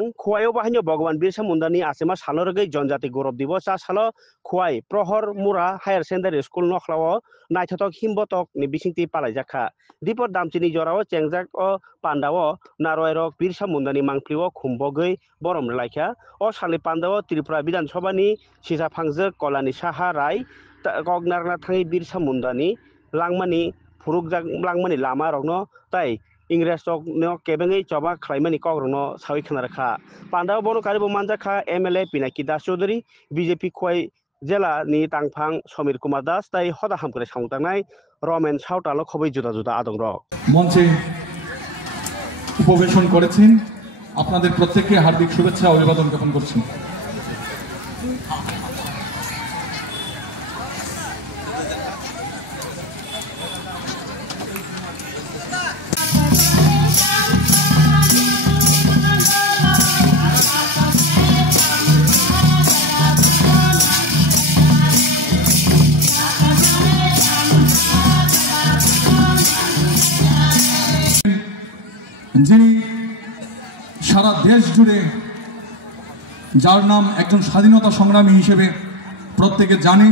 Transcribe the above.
খোয়াইও বাহিনী ভগবান বিরসা মুন্ডানি আसेमा সালরগৈ জনজাতি গৌরব দিবস आ সালো খোয়াই প্রহর মুরা হায়ার সেকেন্ডারি স্কুল নখলাও নাইথতক হিমবতক ni bisingti palaijaka dipor damchini jorao chengjak o pandao naroirok birsa mundani mangprio khumbogoi borom laikha o sali pandao tripura bidan sabhani sisa phangjak kolani saha rai kognarna thangi birsa mundani langmani phurukjak langmani lama rokno tai इंग्रेज no kebengi choba khlaimani kogrongno sawi khnarakha pandao bono karibo manjakha MLA Pinaki Das Chaudhary BJP khwai জেলা ni tangphang Samir Kumar Das tai hoda hamkore samungtangnai Ramen Santhal খুবই জুদা জুদা আদং rock মঞ্চে উপবেশন করেছেন আপনাদের প্রত্যেককে হার্দিক শুভেচ্ছা ও অভিবাদন জ্ঞাপন করছি। যিনি সারা দেশ জুড়ে যার নাম একজন স্বাধীনতা সংগ্রামী হিসেবে প্রত্যেকে জানে